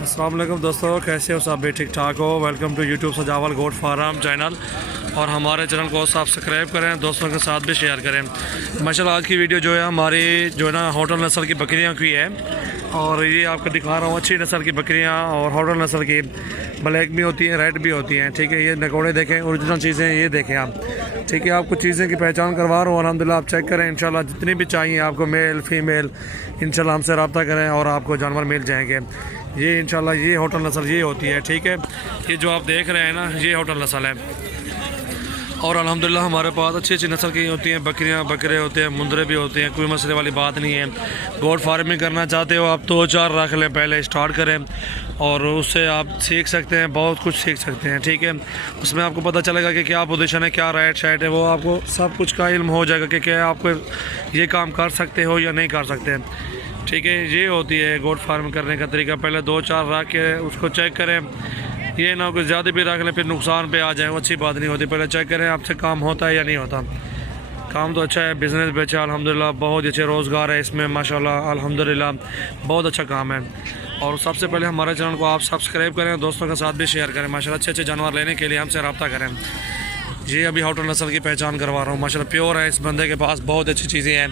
अस्सलाम वालेकुम दोस्तों, कैसे हो सब? भी ठीक ठाक हो? वेलकम टू यूट्यूब सजावल गोट फार्म चैनल। और हमारे चैनल को सब्सक्राइब करें, दोस्तों के साथ भी शेयर करें। माशाल्लाह आज की वीडियो जो है हमारी जो है ना होटल नस्ल की बकरियां की है। और ये आपको दिखा रहा हूँ अच्छी नस्ल की बकरियां और होटल नस्ल की। ब्लैक भी होती हैं, रेड भी होती हैं। ठीक है, ये नकोड़े देखें, ओरिजिनल चीज़ें ये देखें आप। ठीक है, आपको चीज़ें की पहचान करवा रहा हूँ। अलहमदिल्ला आप चेक करें, इंशाल्लाह जितनी भी चाहिए आपको मेल फीमेल, इंशाल्लाह हमसे रब्ता करें और आपको जानवर मिल जाएंगे। ये इंशाल्लाह ये होटल नस्ल ये होती है। ठीक है, ये जो आप देख रहे हैं ना, ये होटल नस्ल है। और अल्हम्दुलिल्लाह हमारे पास अच्छी अच्छी नस्ल की होती हैं बकरियां, बकरे होते हैं, मुंदरे भी होते हैं। कोई मसले वाली बात नहीं है। गोट फार्मिंग करना चाहते हो आप, 2-4 रख लें, पहले स्टार्ट करें और उससे आप सीख सकते हैं, बहुत कुछ सीख सकते हैं। ठीक है, उसमें आपको पता चलेगा कि क्या पोजीशन है, क्या राइट साइड है, वो आपको सब कुछ का इल्म हो जाएगा कि क्या आपको ये काम कर सकते हो या नहीं कर सकते। ठीक है, ये होती है गोट फार्म करने का तरीका। पहले 2-4 रख के उसको चेक करें। ये ना कुछ ज़्यादा भी रख लें फिर नुकसान पे आ जाए, वो अच्छी बात नहीं होती। पहले चेक करें आपसे काम होता है या नहीं होता। काम तो अच्छा है, बिज़नेस भी अच्छा है अल्हम्दुलिल्लाह, बहुत अच्छे रोज़गार है इसमें माशाल्लाह अल्हम्दुलिल्लाह, बहुत अच्छा काम है। और सबसे पहले हमारे चैनल को आप सब्सक्राइब करें, दोस्तों के साथ भी शेयर करें। माशाल्लाह अच्छे अच्छे जानवर लेने के लिए हमसे रब्ता करें। ये अभी होटल नस्ल की पहचान करवा रहा हूँ, माशाल्लाह प्योर है। इस बंदे के पास बहुत अच्छी चीज़ें हैं।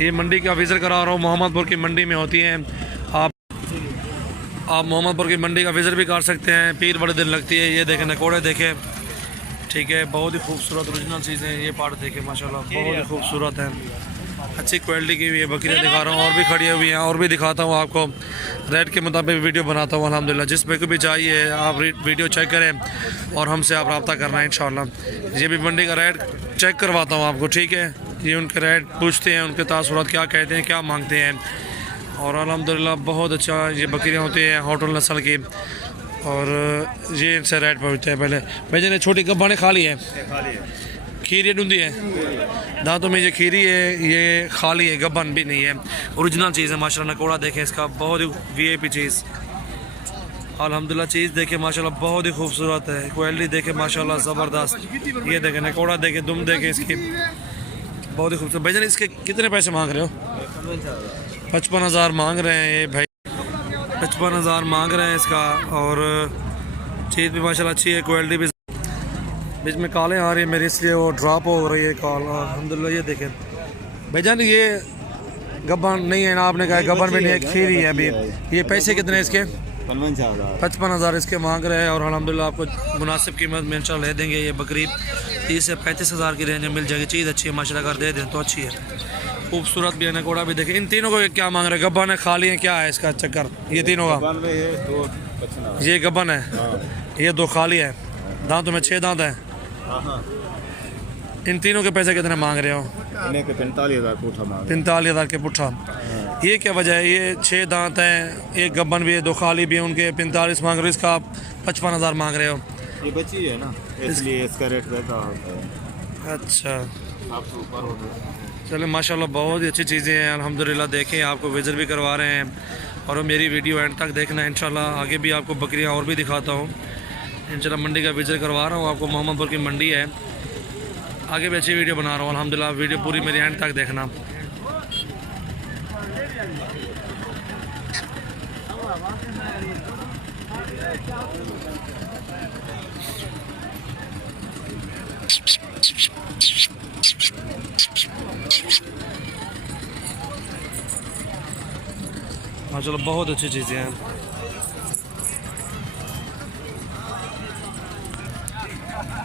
ये मंडी का विज़िट करा रहा हूँ, मोहम्मदपुर की मंडी में होती हैं। आप मोहम्मदपुर की मंडी का विज़िट भी कर सकते हैं। पीर बड़े दिन लगती है। ये देखें नकोड़े देखें। ठीक है, बहुत ही खूबसूरत ओरिजिनल चीज़ें हैं। ये पार्ट देखें माशाल्लाह बहुत ही खूबसूरत है, अच्छी क्वालिटी की भी है। बकरियाँ दिखा रहा हूँ और भी खड़ी हुई हैं, और भी दिखाता हूँ आपको। रेट के मुताबिक वीडियो बनाता हूँ अल्हम्दुलिल्लाह। जिस पे को भी चाहिए आप वीडियो चेक करें और हमसे आप रब्ता करना है इंशाल्लाह। ये भी मंडी का रेट चेक करवाता हूँ आपको। ठीक है, ये उनके रेट पूछते हैं, उनके तासुरात क्या कहते हैं, क्या मांगते हैं। और अल्हम्दुलिल्लाह बहुत अच्छा ये बकरियाँ होती हैं होटल नस्ल की। और ये इनसे रेट पहुँचते हैं। पहले भाई ने छोटी गब्बाने खा ली है, खीरी ढूंढी है दांतों में। ये खीरी है, ये खाली है, गब्बन भी नहीं है। ओरिजिनल चीज़ है माशाल्लाह। नकोड़ा देखें इसका, बहुत ही वीआईपी चीज़ अल्हम्दुलिल्लाह। चीज़ देखें माशाल्लाह बहुत ही खूबसूरत है। क्वालिटी देखें माशाल्लाह ज़बरदस्त। ये देखें नकोड़ा देखें, दुम देखें इसकी, बहुत ही खूबसूरत। भाईजान इसके कितने पैसे मांग रहे हो? 55,000 मांग रहे हैं ये भाई, 55,000 मांग रहे हैं इसका। और चीज़ भी माशाल्लाह अच्छी है, क्वालिटी भी। बीच में कालें आ रही है मेरी, इसलिए वो ड्रॉप हो रही है कॉल अल्हम्दुलिल्लाह। ये देखें भाईजान, ये गब्बन नहीं है ना, आपने कहा गब्बन में नहीं है, खीरी है अभी। ये पैसे कितने इसके? 55,000 इसके मांग रहे हैं। और अल्हम्दुलिल्लाह आपको मुनासिब कीमत में इंशाल्लाह ले देंगे। ये बकरी 30 से 35,000 की रेंज में मिल जाएगी। चीज़ अच्छी है माशाल्लाह, अगर दे दें तो अच्छी है, खूबसूरत भी है। नकोड़ा भी देखें। इन तीनों को क्या मांग रहे हैं? गब्बन है, खाली है, क्या है इसका चक्कर? ये तीनों का ये गब्बन है, ये 2 खाली है। दांतों में 6 दांत हैं। इन तीनों के पैसे कितने मांग रहे हो? 45,000 के पुट्ठा। ये क्या वजह है? ये 6 दांत हैं, एक गब्बन भी है, 2 खाली भी है, उनके 45 मांग रहे हो, इसका आप 55,000 मांग रहे हो। ये बच्ची है ना, इसलिए इसका रेट रहता है। अच्छा, आपसे ऊपर हो गया। चलो माशाल्लाह बहुत ही अच्छी चीज़ें हैं अल्हम्दुलिल्लाह। देखें, आपको विज़िट भी करवा रहे हैं और मेरी वीडियो एंड तक देखना इंशाल्लाह। आगे भी आपको बकरियां और भी दिखाता हूँ इंशाल्लाह। मंडी का विज़िट करवा रहा हूँ आपको, मोहम्मदपुर की मंडी है। आगे भी अच्छी वीडियो बना रहा हूँ अल्हम्दुलिल्लाह। वीडियो पूरी मेरी एंड तक देखना। माशाल्लाह बहुत अच्छी चीज़ें हैं।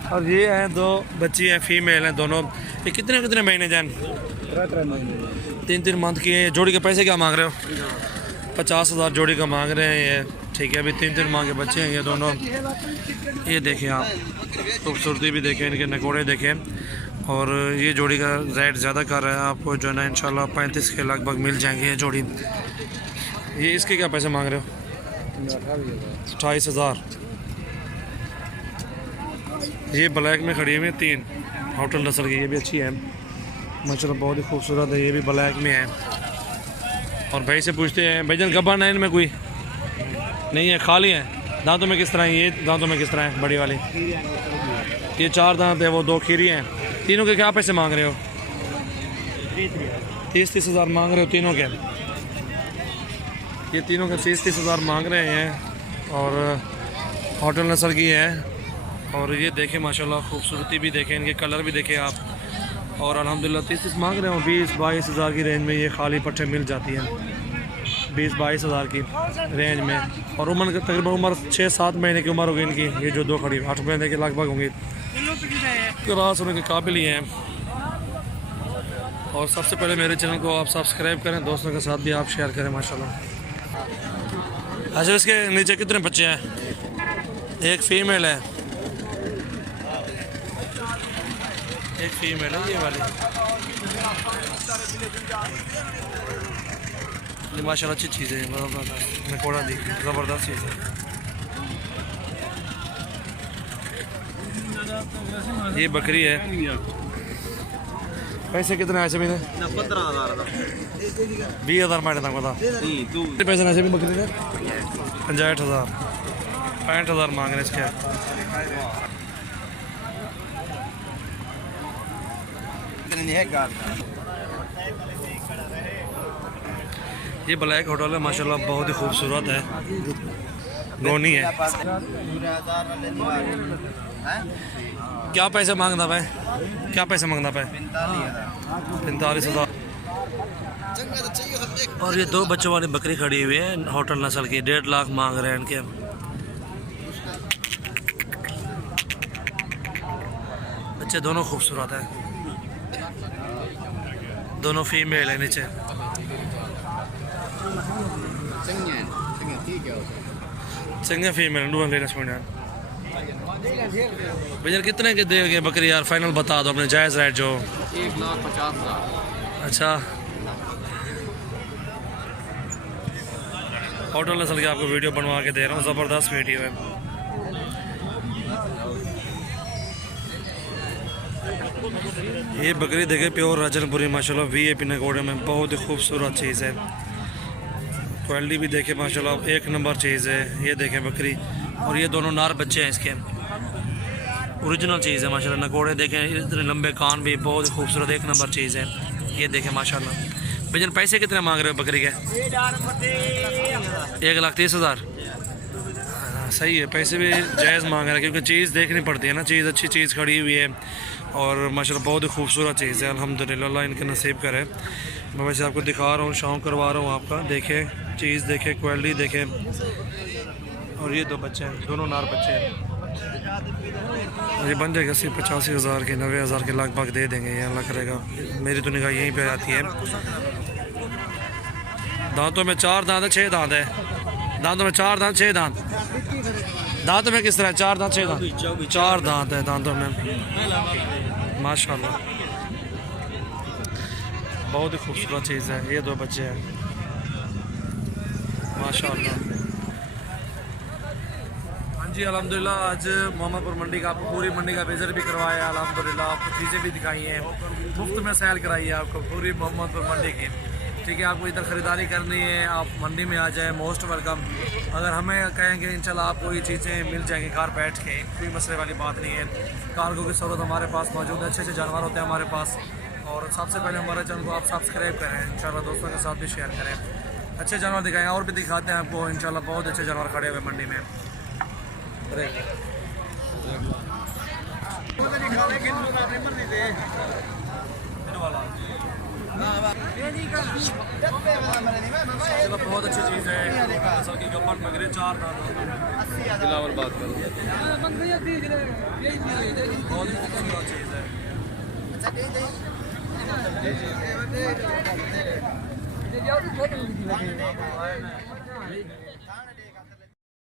और ये हैं 2 बच्ची हैं, फीमेल हैं दोनों। ये कितने कितने महीने जान? 3-3 मंथ की है। जोड़ी के पैसे क्या मांग रहे हो? 50,000 जोड़ी का मांग रहे हैं ये। ठीक है, अभी 3-3 माह के बच्चे हैं ये दोनों। ये देखें आप, खूबसूरती भी देखें, इनके नकोड़े देखें। और ये जोड़ी का रेट ज़्यादा कर रहा है, आपको जो है ना इंशाल्लाह 35 के लगभग मिल जाएंगे ये जोड़ी। ये इसके क्या पैसे मांग रहे हो? 28,000। ये ब्लैक में खड़ी हुई है 3 होटल नस्ल की, ये भी अच्छी है माशाल्लाह, बहुत ही खूबसूरत है। ये भी ब्लैक में है। और भाई से पूछते हैं, भाईजान गब्बन है इनमें? कोई नहीं है, खाली है। दांतों में किस तरह है? ये दांतों में किस तरह है? बड़ी वाली ये 4 दांत है, वो 2 खीरी हैं। तीनों के क्या पैसे मांग रहे हो? 30,000 मांग रहे हो तीनों के। ये तीनों का 30,000 मांग रहे हैं। और होटल नस्ल की है। और ये देखें माशाल्लाह खूबसूरती भी देखें, इनके कलर भी देखें आप। और अल्हम्दुलिल्लाह 30 मांग रहे हो, 20-22 हज़ार की रेंज में ये खाली पट्टे मिल जाती हैं, 20-22 हज़ार की रेंज में। और उम्र तकरीबन उम्र 6-7 महीने की उम्र होगी इनकी। ये जो दो खड़ी 8 महीने के लगभग होंगी, क्रास होने के काबिल ही हैं। और सबसे पहले मेरे चैनल को आप सब्सक्राइब करें, दोस्तों के साथ भी आप शेयर करें माशाल्लाह। अच्छा, इसके नीचे कितने बच्चे हैं? एक फीमेल है, एक फीमेल है ये वाली। ये माशाल्लाह अच्छी चीज़ है, नकोड़ा दी ज़बरदस्त चीज़ है। ये बकरी है, पैसे कितने ऐसे महीने? 15,000 20,000 मारे तक बता। कितने पैसे ऐसे भी बकरी ने? 65,000, 65,000 मांग रहे इसके। ये ब्लैक होटल है माशाल्लाह, बहुत ही खूबसूरत है, गोनी है। क्या पैसे मांगता भाई? क्या पैसे मांगता भाई? 45,000। और ये दो बच्चों वाली बकरी खड़ी हुई है होटल नस्ल की, 1.5 लाख मांग रहे हैं इनके। बच्चे दोनों खूबसूरत है, दोनों फीमेल है नीचे। चंगे फीमेल भैया कितने के देंगे बकरी यार? फाइनल बता दो अपने जायज़ रेट जो। 1,50,000। अच्छा, होटल नस्ल की आपको वीडियो बनवा के दे रहा हूँ, ज़बरदस्त वीडियो है। ये बकरी देखे प्योर राजनपुरी माशाल्लाह, VIP नकोड़े में, बहुत ही खूबसूरत चीज़ है। क्वालिटी भी देखे माशाल्लाह, एक नंबर चीज़ है। ये देखें बकरी, और ये दोनों नार बच्चे हैं इसके, ओरिजिनल चीज़ है माशाल्लाह। नकोड़े देखें, इतने लंबे कान भी, बहुत ही खूबसूरत एक नंबर चीज़ है। ये देखें माशाल्लाह। भैया पैसे कितने मांग रहे हो बकरी के? 1,30,000। सही है, पैसे भी जायज़ मांग रहे हैं, क्योंकि चीज़ देखनी पड़ती है ना, चीज़ अच्छी चीज़ खड़ी हुई है। और माशाल्लाह बहुत ही खूबसूरत चीज़ है, अल्हम्दुलिल्लाह, अल्लाह इनके नसीब करे। मैं वैसे आपको दिखा रहा हूँ, शौक़ करवा रहा हूँ आपका। देखें चीज़, देखें क्वालिटी देखें। और ये दो बच्चे हैं, दोनों नार बच्चे हैं। और ये बन जाएगा 80-85 हज़ार के, 90 हज़ार के लगभग दे देंगे, ये अल्लाह करेगा। मेरी तो निगाह यहीं पे आती है। दांतों में 4 दांत है, 6 दांत है। दांतों में 4 दांत, 6 दांत। दांतों में किस तरह 4 दांत 6 दांत? 4 दांत है दांतों में माशाल्लाह, बहुत ही खूबसूरत चीज़ है। ये दो बच्चे हैं माशाल्लाह। हाँ जी, अल्हम्दुलिल्लाह आज मोहम्मदपुर मंडी का, आपको पूरी मंडी का विजिट भी करवाया है अल्हम्दुलिल्लाह। आपको चीज़ें भी दिखाई हैं, मुफ्त में सैल कराई है आपको पूरी मोहम्मदपुर मंडी की। ठीक है, आपको इधर ख़रीदारी करनी है, आप मंडी में आ जाएं, मोस्ट वेलकम। अगर हमें कहेंगे इंशाल्लाह आपको ये चीज़ें मिल जाएंगी घर बैठ के, कोई मसले वाली बात नहीं है। कार्गो की सहूलत हमारे पास मौजूद है, अच्छे अच्छे जानवर होते हैं हमारे पास। और सबसे पहले हमारे चैनल को आप सब्सक्राइब करें, इंशाल्लाह दोस्तों के साथ भी शेयर करें। अच्छे जानवर दिखाएँ, और भी दिखाते हैं आपको इंशाल्लाह, बहुत अच्छे जानवर खड़े हुए मंडी में। बहुत अच्छी चीज़ है, गब्बर बकरे 4 दांत। बिलावल बात करो। बहुत ही खूबसूरत चीज़ है।